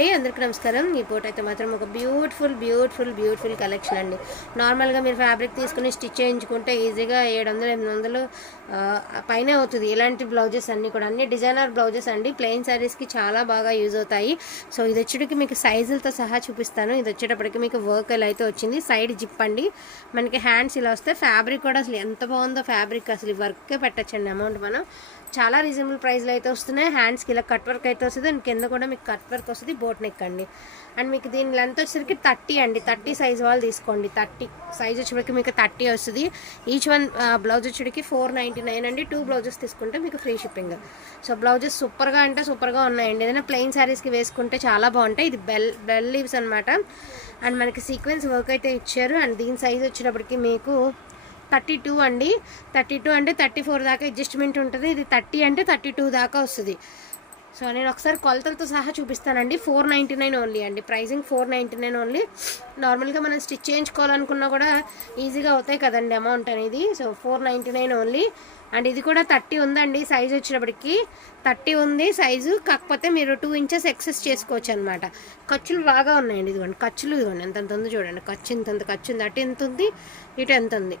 అండి అందరికీ నమస్కారం. ఈ పూట అయితే మాత్రం ఒక బ్యూటిఫుల్ బ్యూటిఫుల్ బ్యూటిఫుల్ కలెక్షన్ అండి. నార్మల్గా మీరు ఫ్యాబ్రిక్ తీసుకుని స్టిచ్ చేయించుకుంటే ఈజీగా ఏడు వందలు ఎనిమిది వందలు పైన అవుతుంది. ఇలాంటి బ్లౌజెస్ అన్నీ కూడా. అన్ని డిజైనర్ బ్లౌజెస్ అండి. ప్లెయిన్ శారీస్కి చాలా బాగా యూజ్ అవుతాయి. సో ఇది వచ్చేటికి మీకు సైజులతో సహా చూపిస్తాను. ఇది వచ్చేటప్పటికి మీకు వర్క్ ఎలా అయితే వచ్చింది సైడ్ జిప్ అండి. మనకి హ్యాండ్స్ ఇలా వస్తే ఫ్యాబ్రిక్ కూడా అసలు ఎంత బాగుందో ఫ్యాబ్రిక్ అసలు వర్కే పెట్టచ్చండి అమౌంట్ మనం. చాలా రీజనబుల్ ప్రైస్లో అయితే వస్తున్నాయి. హ్యాండ్స్కి ఇలా కట్ వర్క్ అయితే వస్తుంది. అండ్ కింద కూడా మీకు కట్ వర్క్ వస్తుంది. బోట్ నెక్ అండి. అండ్ మీకు దీని లెంత్ వచ్చేసరికి థర్టీ అండి. థర్టీ సైజ్ వాళ్ళు తీసుకోండి. థర్టీ సైజ్ వచ్చేటికి మీకు థర్టీ వస్తుంది. ఈచ్ వన్ బ్లౌజ్ వచ్చేటికి ఫోర్ నైంటీ నైన్ అండి. టూ బ్లౌజెస్ తీసుకుంటే మీకు ఫ్రీ షిప్పింగ్ సో బ్లౌజెస్ సూపర్గా అంటే సూపర్గా ఉన్నాయండి. ఏదైనా ప్లెయిన్ శారీస్కి వేసుకుంటే చాలా బాగుంటాయి. ఇది బెల్ బెల్ లీవ్స్ అనమాట అండ్ మనకి సీక్వెన్స్ వర్క్ అయితే ఇచ్చారు. అండ్ దీని సైజ్ వచ్చేటప్పటికి మీకు థర్టీ టూ అండి. థర్టీ టూ అంటే థర్టీ ఫోర్ దాకా అడ్జస్ట్మెంట్ ఉంటుంది. ఇది థర్టీ అంటే థర్టీ టూ దాకా వస్తుంది. సో నేను ఒకసారి కొలతలతో సహా చూపిస్తానండి. ఫోర్ నైంటీ నైన్ ఓన్లీ అండి. Pricing four ninety nine only నార్మల్గా మనం స్టిచ్ చేయించుకోవాలనుకున్నా కూడా ఈజీగా అవుతాయి కదండి అమౌంట్ అనేది. So four ninety nine only and ఇది కూడా థర్టీ ఉందండి సైజు వచ్చినప్పటికి. థర్టీ ఉంది సైజు. కాకపోతే మీరు టూ ఇంచెస్ ఎక్సెస్ చేసుకోవచ్చు అనమాట ఖర్చులు బాగా ఉన్నాయండి ఇదిగోండి. ఖర్చులు ఇదిగోండి. ఎంత ఉంది చూడండి. ఖర్చు ఇంత ఎంత ఖర్చు ఉంది అటు ఎంత ఉంది ఇటు ఎంత ఉంది.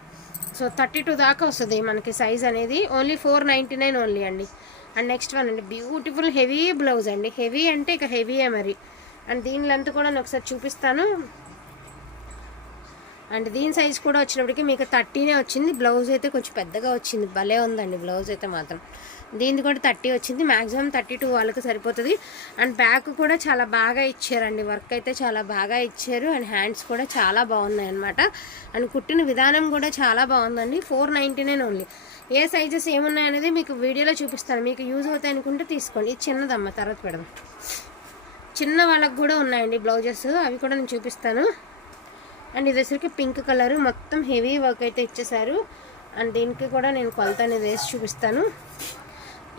సో థర్టీ టూ దాకా వస్తుంది మనకి సైజ్ అనేది. Only four ninety nine only అండి. అండ్ నెక్స్ట్ వన్ అండి. బ్యూటిఫుల్ హెవీ బ్లౌజ్ అండి. హెవీ అంటే ఇక హెవీయే మరి. అండ్ దీని లెంత్ కూడా నేను ఒకసారి చూపిస్తాను. అండ్ దీని సైజ్ కూడా వచ్చినప్పటికీ మీకు థర్టీనే వచ్చింది. బ్లౌజ్ అయితే కొంచెం పెద్దగా వచ్చింది. భలే ఉందండి. బ్లౌజ్ అయితే మాత్రం. దీనికి కూడా థర్టీ వచ్చింది. మ్యాక్సిమం థర్టీ టూ వాళ్ళకి సరిపోతుంది. అండ్ బ్యాక్ కూడా చాలా బాగా ఇచ్చారండి. వర్క్ అయితే చాలా బాగా ఇచ్చారు. అండ్ హ్యాండ్స్ కూడా చాలా బాగున్నాయి అనమాట అండ్ కుట్టిన విధానం కూడా చాలా బాగుందండి. Four ninety nine only. ఏ సైజెస్ ఏమున్నాయనేది మీకు వీడియోలో చూపిస్తాను. మీకు యూజ్ అవుతాయి అనుకుంటే తీసుకోండి. ఇది చిన్నదమ్మ తర్వాత పెడదాం. చిన్న వాళ్ళకి కూడా ఉన్నాయండి బ్లౌజెస్. అవి కూడా నేను చూపిస్తాను. అండ్ ఇది వచ్చరికి పింక్ కలర్. మొత్తం హెవీ వర్క్ అయితే ఇచ్చేసారు అండ్ దీనికి కూడా నేను కొలత అనేది వేసి చూపిస్తాను.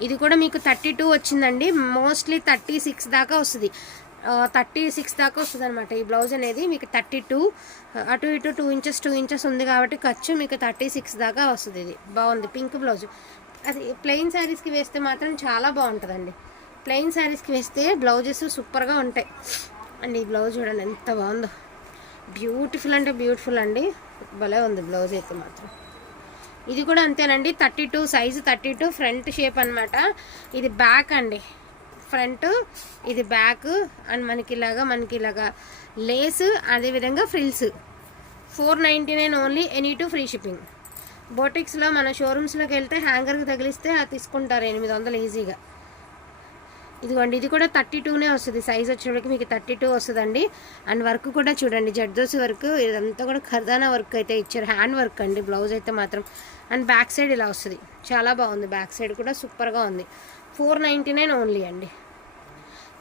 ఇది కూడా మీకు థర్టీ టూ వచ్చిందండి. మోస్ట్లీ థర్టీ సిక్స్ దాకా వస్తుంది. థర్టీ సిక్స్ దాకా వస్తుంది అనమాట ఈ బ్లౌజ్ అనేది మీకు థర్టీ టూ అటు ఇటు టూ ఇంచెస్ టూ ఇంచెస్ ఉంది కాబట్టి ఖర్చు మీకు థర్టీ సిక్స్ దాకా వస్తుంది ఇది. బాగుంది. Pink blouse. అది ప్లెయిన్ శారీస్కి వేస్తే మాత్రం చాలా బాగుంటుందండి. ప్లెయిన్ శారీస్కి వేస్తే బ్లౌజెస్ సూపర్గా ఉంటాయి. అండ్ ఈ బ్లౌజ్ చూడండి ఎంత బాగుందో. బ్యూటిఫుల్ అంటే బ్యూటిఫుల్ అండి. భలే ఉంది బ్లౌజ్ అయితే మాత్రం. ఇది కూడా అంతేనండి. Thirty two size thirty two front shape అనమాట ఇది బ్యాక్ అండి. ఫ్రంట్ ఇది బ్యాక్ అండ్ మనకి ఇలాగా మనకి ఇలాగా లేస్ అదేవిధంగా frills. Four ninety nine only any two free shipping. బోటిక్స్లో మన షోరూమ్స్లోకి వెళ్తే హ్యాంగర్కి తగిలిస్తే అది తీసుకుంటారు ఎనిమిది వందలు ఈజీగా. ఇదిగోండి ఇది కూడా థర్టీ టూనే వస్తుంది. సైజ్ వచ్చేటికి మీకు థర్టీ టూ వస్తుందండి. అండ్ వర్క్ కూడా చూడండి జడ్దోసి వర్క్ ఇదంతా కూడా ఖర్దానా వర్క్ అయితే ఇచ్చారు. హ్యాండ్ వర్క్ అండి బ్లౌజ్ అయితే మాత్రం. అండ్ బ్యాక్ సైడ్ ఇలా వస్తుంది. చాలా బాగుంది బ్యాక్ సైడ్ కూడా సూపర్గా ఉంది. ఫోర్ నైంటీ నైన్ ఓన్లీ అండి.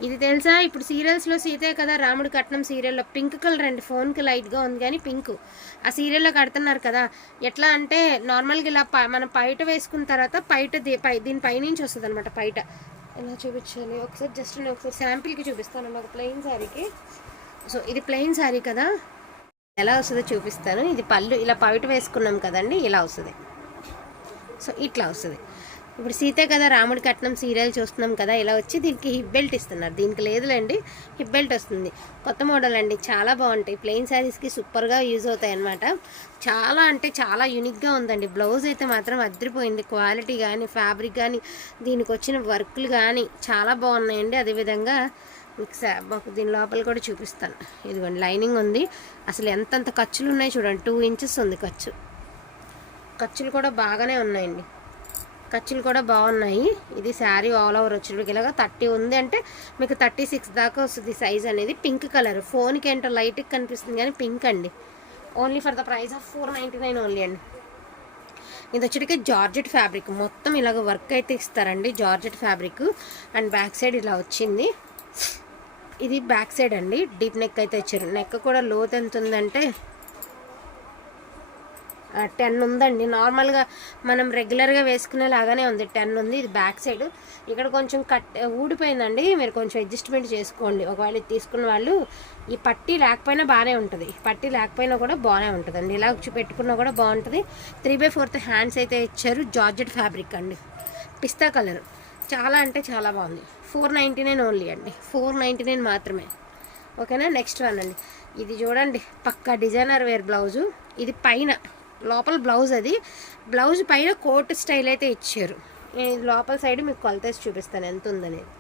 ఇది తెలుసా? ఇప్పుడు సీరియల్స్లో సీతే కదా రాముడు కట్నం సీరియల్లో పింక్ కలర్ అండి. ఫోన్కి లైట్గా ఉంది కానీ పింక్. ఆ సీరియల్లో కడుతున్నారు కదా. ఎట్లా అంటే నార్మల్గా ఇలా మనం పైట వేసుకున్న తర్వాత పైట దీ- పై దీని పైనుంచి వస్తుంది అనమాట పైట. ఎలా చూపించాలి? ఒకసారి జస్ట్ నేను ఒకసారి శాంపిల్కి చూపిస్తాను మాకు ప్లెయిన్ శారీకి సో ఇది ప్లెయిన్ శారీ కదా? ఎలా వస్తుందో చూపిస్తాను. ఇది పళ్ళు ఇలా పైట వేసుకున్నాం కదండి ఇలా వస్తుంది. సో ఇట్లా వస్తుంది. ఇప్పుడు సీతే కదా రాముడి కట్నం సీరియల్ చూస్తున్నాం కదా ఇలా వచ్చి దీనికి హిప్ బెల్ట్ ఇస్తున్నారు. దీనికి లేదులేండి హిప్ బెల్ట్ వస్తుంది. కొత్త మోడల్ అండి చాలా బాగుంటాయి. ప్లెయిన్ శారీస్కి సూపర్గా యూజ్ అవుతాయి అనమాట చాలా అంటే చాలా యూనిక్గా ఉందండి. బ్లౌజ్ అయితే మాత్రం అదిరిపోయింది క్వాలిటీ కానీ ఫ్యాబ్రిక్ కానీ దీనికి వచ్చిన వర్క్లు కానీ చాలా బాగున్నాయండి. అదేవిధంగా మీకు మాకు దీని లోపల కూడా చూపిస్తాను. ఇదిగోండి లైనింగ్ ఉంది. అసలు ఎంతంత ఖర్చులు ఉన్నాయి చూడండి. టూ ఇంచెస్ ఉంది ఖర్చు. ఖర్చులు కూడా బాగానే ఉన్నాయండి. ఖర్చులు కూడా బాగున్నాయి. ఇది శారీ ఆల్ ఓవర్ వచ్చేటికి ఇలాగా థర్టీ ఉంది అంటే మీకు థర్టీ సిక్స్ దాకా వస్తుంది సైజ్ అనేది. పింక్ కలర్ ఫోన్కి ఏంటో లైట్గా కనిపిస్తుంది కానీ పింక్ అండి. Only for the price of four ninety nine only అండి. ఇది వచ్చేటికి జార్జెట్ ఫ్యాబ్రిక్ మొత్తం ఇలాగ వర్క్ అయితే ఇస్తారండి georgette fabric and back side ఇలా వచ్చింది. ఇది బ్యాక్ సైడ్ అండి. డీప్ నెక్ అయితే ఇచ్చారు. నెక్ కూడా లోత్ ఎంత ఉందంటే టెన్ ఉందండి. నార్మల్గా మనం రెగ్యులర్గా వేసుకునే లాగానే ఉంది. టెన్ ఉంది ఇది బ్యాక్ సైడ్ ఇక్కడ కొంచెం కట్ ఊడిపోయిందండి. మీరు కొంచెం అడ్జస్ట్మెంట్ చేసుకోండి. ఒకవేళ ఇది తీసుకున్న వాళ్ళు ఈ పట్టీ లేకపోయినా బాగానే ఉంటుంది. పట్టీ లేకపోయినా కూడా బాగానే ఉంటుందండి. ఇలా పెట్టుకున్నా కూడా బాగుంటుంది. త్రీ బై ఫోర్త్ హ్యాండ్స్ అయితే ఇచ్చారు. జార్జెట్ ఫ్యాబ్రిక్ అండి. పిస్తా కలర్. చాలా అంటే చాలా బాగుంది. ఫోర్ నైంటీ నైన్ ఓన్లీ అండి. ఫోర్ నైంటీ నైన్ మాత్రమే. ఓకేనా నెక్స్ట్ వన్ అండి. ఇది చూడండి. పక్కా డిజైనర్ వేర్ బ్లౌజు ఇది పైన. లోపల బ్లౌజ్ అది. బ్లౌజ్ పైన కోట్ స్టైల్ అయితే ఇచ్చారు. నేను ఇది లోపల సైడ్ మీకు కొలతేసి చూపిస్తాను ఎంత ఉందనేది.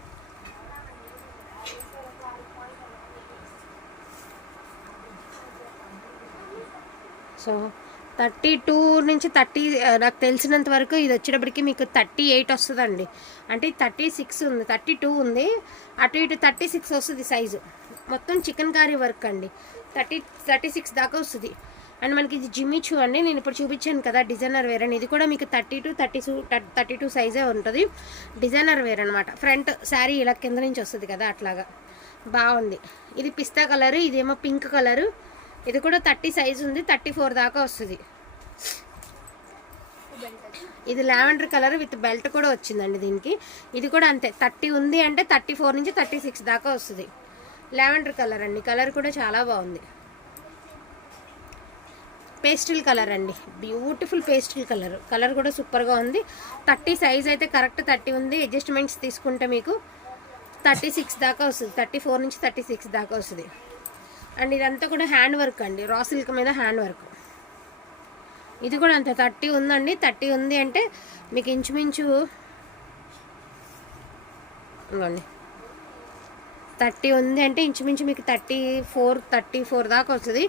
సో థర్టీ టూ నుంచి థర్టీ నాకు తెలిసినంత వరకు ఇది వచ్చేటప్పటికి మీకు థర్టీ ఎయిట్ వస్తుందండి. అంటే థర్టీ సిక్స్ ఉంది థర్టీ టూ ఉంది. అటు ఇటు థర్టీ సిక్స్ వస్తుంది సైజు. మొత్తం చికెన్ కారీ వర్క్ అండి. థర్టీ థర్టీ సిక్స్ దాకా వస్తుంది. అండ్ మనకి ఇది జిమ్మిచూ అండి నేను ఇప్పుడు చూపించాను కదా డిజైనర్ వేర్ అని. ఇది కూడా మీకు thirty two thirty two thirty two సైజే ఉంటుంది. డిజైనర్ వేర్ అనమాట ఫ్రంట్ శారీ ఇలా కింద నుంచి వస్తుంది కదా అట్లాగా. బాగుంది. ఇది పిస్తా కలర్ ఇదేమో పింక్ కలరు. ఇది కూడా థర్టీ సైజ్ ఉంది థర్టీ ఫోర్ దాకా వస్తుంది. ఇది లావెండర్ కలర్ విత్ బెల్ట్ కూడా వచ్చిందండి దీనికి. ఇది కూడా అంతే థర్టీ ఉంది అంటే థర్టీ ఫోర్ నుంచి థర్టీ సిక్స్ దాకా వస్తుంది. లావెండర్ కలర్ అండి కలర్ కూడా చాలా బాగుంది. పేస్టిల్ కలర్ అండి. Beautiful pastel colour. కలర్ కూడా సూపర్గా ఉంది. థర్టీ సైజ్ అయితే కరెక్ట్ థర్టీ ఉంది. అడ్జస్ట్మెంట్స్ తీసుకుంటే మీకు థర్టీ సిక్స్ దాకా వస్తుంది. థర్టీ ఫోర్ నుంచి థర్టీ సిక్స్ దాకా వస్తుంది. అండ్ ఇదంతా కూడా హ్యాండ్ వర్క్ అండి. రా సిల్క్ మీద హ్యాండ్ వర్క్. ఇది కూడా అంతే. థర్టీ ఉందండి. థర్టీ ఉంది అంటే మీకు ఇంచుమించు ఇవ్వండి. థర్టీ ఉంది అంటే ఇంచుమించు మీకు థర్టీ ఫోర్ థర్టీ ఫోర్ దాకా వస్తుంది.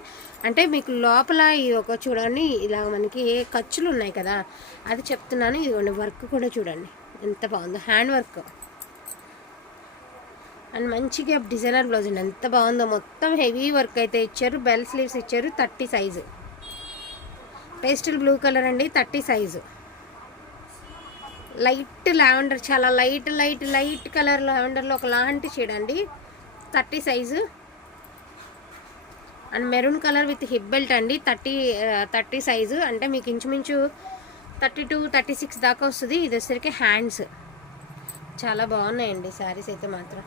అంటే మీకు లోపల ఈ ఒక చూడండి ఇలా మనకి ఖర్చులు ఉన్నాయి కదా అది చెప్తున్నాను. ఇదిగోండి వర్క్ కూడా చూడండి ఎంత బాగుందో. Hand work. అండ్ మంచిగా డిజైనర్ బ్లౌజ్ అండి ఎంత బాగుందో. మొత్తం హెవీ వర్క్ అయితే ఇచ్చారు. బెల్ స్లీవ్స్ ఇచ్చారు thirty size. Pastel blue colour అండి థర్టీ సైజు. లైట్ లావెండర్ చాలా లైట్ లైట్ లైట్ కలర్ లావెండర్లో ఒక లాంటి షేడ్ అండి. Thirty size. And maroon colour with hip belt అండి. Thirty thirty size. అంటే మీకు ఇంచుమించు థర్టీ టూ థర్టీ సిక్స్ దాకా వస్తుంది. ఇది వచ్చేసరికి హ్యాండ్స్. చాలా బాగున్నాయండి శారీస్ అయితే మాత్రం.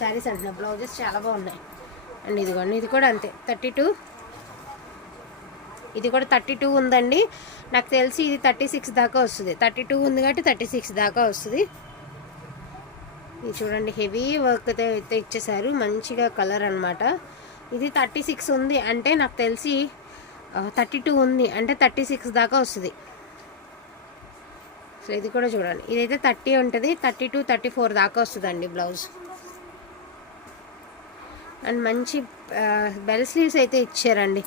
శారీస్ అంటున్నా బ్లౌజెస్ చాలా బాగున్నాయి. అండ్ ఇదిగోండి ఇది కూడా అంతే. Thirty two. ఇది కూడా థర్టీ టూ ఉందండి. నాకు తెలిసి ఇది థర్టీ సిక్స్ దాకా వస్తుంది. థర్టీ టూ ఉంది కాబట్టి థర్టీ సిక్స్ దాకా వస్తుంది. ఇది చూడండి హెవీ వర్క్ అయితే ఇచ్చేసారు. మంచిగా కలర్ అనమాట ఇది థర్టీ సిక్స్ ఉంది అంటే నాకు తెలిసి థర్టీ టూ ఉంది అంటే థర్టీ సిక్స్ దాకా వస్తుంది. సో ఇది కూడా చూడండి. ఇదైతే థర్టీ ఉంటుంది థర్టీ టూ థర్టీ ఫోర్ దాకా వస్తుందండి బ్లౌజ్ అండ్ మంచి బెల్ స్లీవ్స్ అయితే ఇచ్చారండి.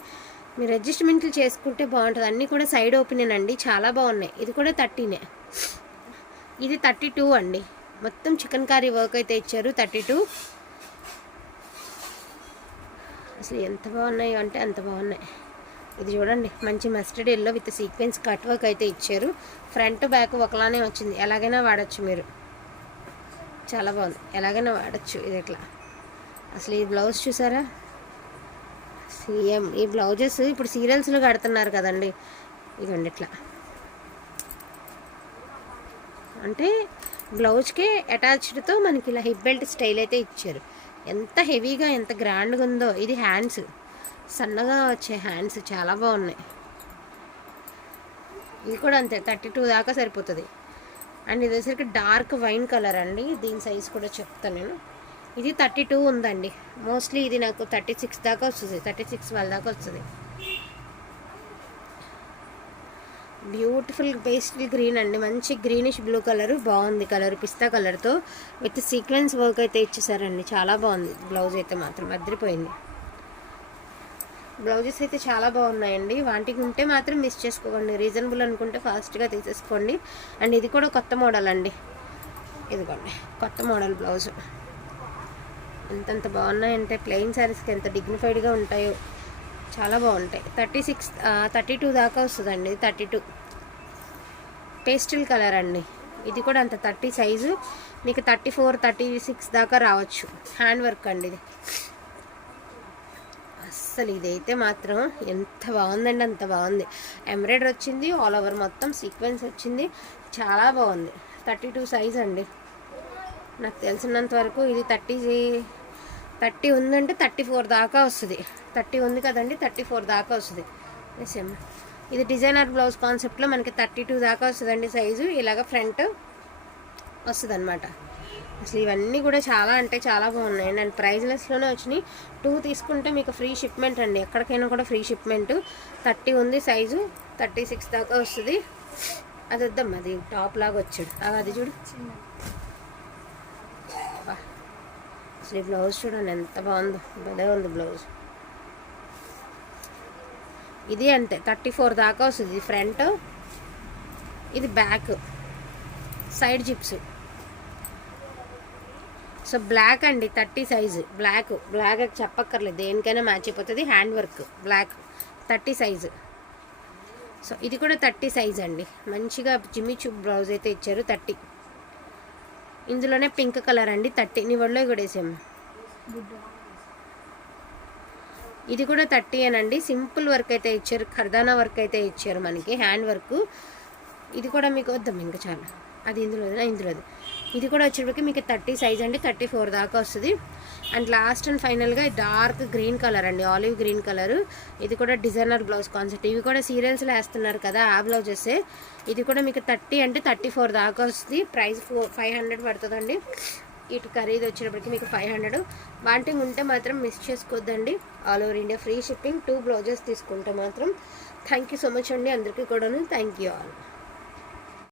మీరు అడ్జస్ట్మెంట్లు చేసుకుంటే బాగుంటుంది. అన్నీ కూడా సైడ్ ఓపెన్ అండి. చాలా బాగున్నాయి. ఇది కూడా థర్టీనే ఇది థర్టీ టూ అండి. మొత్తం చికెన్ కర్రీ వర్క్ అయితే ఇచ్చారు థర్టీ టూ. అసలు ఎంత బాగున్నాయో అంటే అంత బాగున్నాయి. ఇది చూడండి మంచి mustard yellow with sequence cut work అయితే ఇచ్చారు. ఫ్రంట్ బ్యాక్ ఒకలానే వచ్చింది. ఎలాగైనా వాడచ్చు మీరు. చాలా బాగుంది. ఎలాగైనా వాడచ్చు ఇది ఇట్లా. అసలు ఈ బ్లౌజ్ చూసారా? సేమ్ ఈ బ్లౌజెస్ ఇప్పుడు సీరియల్స్లో కడుతున్నారు కదండి. ఇదండి ఇట్లా. అంటే బ్లౌజ్కి అటాచ్డ్తో మనకి ఇలా హిప్ బెల్ట్ స్టైల్ అయితే ఇచ్చారు. ఎంత హెవీగా ఎంత గ్రాండ్గా ఉందో ఇది హ్యాండ్స్ సన్నగా వచ్చే హ్యాండ్స్ చాలా బాగున్నాయి. ఇది కూడా అంతే థర్టీ టూ దాకా సరిపోతుంది. అండ్ ఇది వచ్చేసరికి డార్క్ వైన్ కలర్ అండి. దీని సైజ్ కూడా చెప్తాను నేను. ఇది థర్టీ టూ ఉందండి. మోస్ట్లీ ఇది నాకు థర్టీ సిక్స్ దాకా వస్తుంది. థర్టీ సిక్స్ వాళ్ళ దాకా వస్తుంది. బ్యూటిఫుల్ పేస్టల్ గ్రీన్ అండి. మంచి గ్రీనిష్ బ్లూ కలర్ బాగుంది కలర్ పిస్తా కలర్తో విత్ సీక్వెన్స్ వర్క్ అయితే ఇచ్చేసారండి. చాలా బాగుంది. బ్లౌజ్ అయితే మాత్రం అదిరిపోయింది. బ్లౌజెస్ అయితే చాలా బాగున్నాయండి. వాటికి ఉంటే మాత్రం మిస్ చేసుకోకండి. రీజనబుల్ అనుకుంటే ఫాస్ట్గా తీసేసుకోండి. అండ్ ఇది కూడా కొత్త మోడల్ అండి. ఇదిగోండి. కొత్త మోడల్ బ్లౌజ్. ఎంతంత బాగున్నాయంటే ప్లెయిన్ శారీస్కి ఎంత డిగ్నిఫైడ్గా ఉంటాయో. చాలా బాగుంటాయి. థర్టీ సిక్స్ థర్టీ టూ దాకా వస్తుందండి. Thirty two. పేస్టిల్ కలర్ అండి. ఇది కూడా అంత థర్టీ సైజు. మీకు థర్టీ ఫోర్ థర్టీ సిక్స్ దాకా రావచ్చు. హ్యాండ్ వర్క్ అండి ఇది. అస్సలు ఇదైతే మాత్రం ఎంత బాగుందండి అంత బాగుంది. ఎంబ్రాయిడరీ వచ్చింది ఆల్ ఓవర్ మొత్తం సీక్వెన్స్ వచ్చింది. చాలా బాగుంది. థర్టీ టూ సైజ్ అండి. నాకు తెలిసినంత వరకు ఇది థర్టీ థర్టీ ఉందంటే థర్టీ ఫోర్ దాకా వస్తుంది. థర్టీ ఉంది కదండి థర్టీ ఫోర్ దాకా వస్తుంది. సేమ్ ఇది డిజైనర్ బ్లౌజ్ కాన్సెప్ట్లో మనకి థర్టీ టూ దాకా వస్తుందండి సైజు. ఇలాగ ఫ్రంట్ వస్తుంది అనమాట అసలు ఇవన్నీ కూడా చాలా అంటే చాలా బాగున్నాయి. అండ్ ప్రైజ్లెస్లోనే వచ్చినాయి. టూ తీసుకుంటే మీకు ఫ్రీ షిప్మెంట్ అండి. ఎక్కడికైనా కూడా ఫ్రీ షిప్మెంట్. థర్టీ ఉంది సైజు. థర్టీ సిక్స్ దాకా వస్తుంది. అది వద్దాం అది టాప్ లాగా వచ్చాడు. అది చూడు బా. అసలు ఈ బ్లౌజ్ చూడండి ఎంత బాగుందో. భలే ఉంది బ్లౌజ్. ఇది అంతే థర్టీ ఫోర్ దాకా వస్తుంది. ఫ్రంట్ ఇది back. Side zips. So black అండి థర్టీ సైజు. బ్లాక్. బ్లాక్ చెప్పక్కర్లేదు. దేనికైనా మ్యాచ్ అయిపోతుంది. Hand work. Black. Thirty size. So ఇది కూడా థర్టీ సైజ్ అండి. మంచిగా జిమ్మి చూప్ బ్లౌజ్ అయితే ఇచ్చారు థర్టీ. ఇందులోనే పింక్ కలర్ అండి థర్టీ. నీ ఒళ్ళో కూడా వేసాము ఇది కూడా థర్టీ అనండి సింపుల్ వర్క్ అయితే ఇచ్చారు ఖర్దానా వర్క్ అయితే ఇచ్చారు మనకి హ్యాండ్ వర్క్. ఇది కూడా మీకు వద్దాం ఇంకా చాలా. అది ఇందులోది ఇందులోది. ఇది కూడా వచ్చేటప్పటికి మీకు థర్టీ సైజ్ అండి థర్టీ ఫోర్ దాకా వస్తుంది. అండ్ లాస్ట్ అండ్ ఫైనల్గా డార్క్ గ్రీన్ కలర్ అండి ఆలివ్ గ్రీన్ కలర్. ఇది కూడా డిజైనర్ బ్లౌజ్ కాన్సెప్ట్. ఇవి కూడా సీరియల్స్లో వేస్తున్నారు కదా ఆ బ్లౌజెస్. ఇది కూడా మీకు థర్టీ అంటే థర్టీ ఫోర్ దాకా వస్తుంది. ప్రైస్ ఫోర్ ఫైవ్ హండ్రెడ్ పడుతుందండి. ఇటు ఖరీదు వచ్చేటప్పటికి మీకు ఫైవ్ హండ్రెడ్. వాంటింగ్ ఉంటే మాత్రం మిస్ చేసుకోవద్దండి all over India free shipping two blouses తీసుకుంటే మాత్రం. థ్యాంక్ యూ సో మచ్ అండి అందరికీ కూడాను. Thank you all.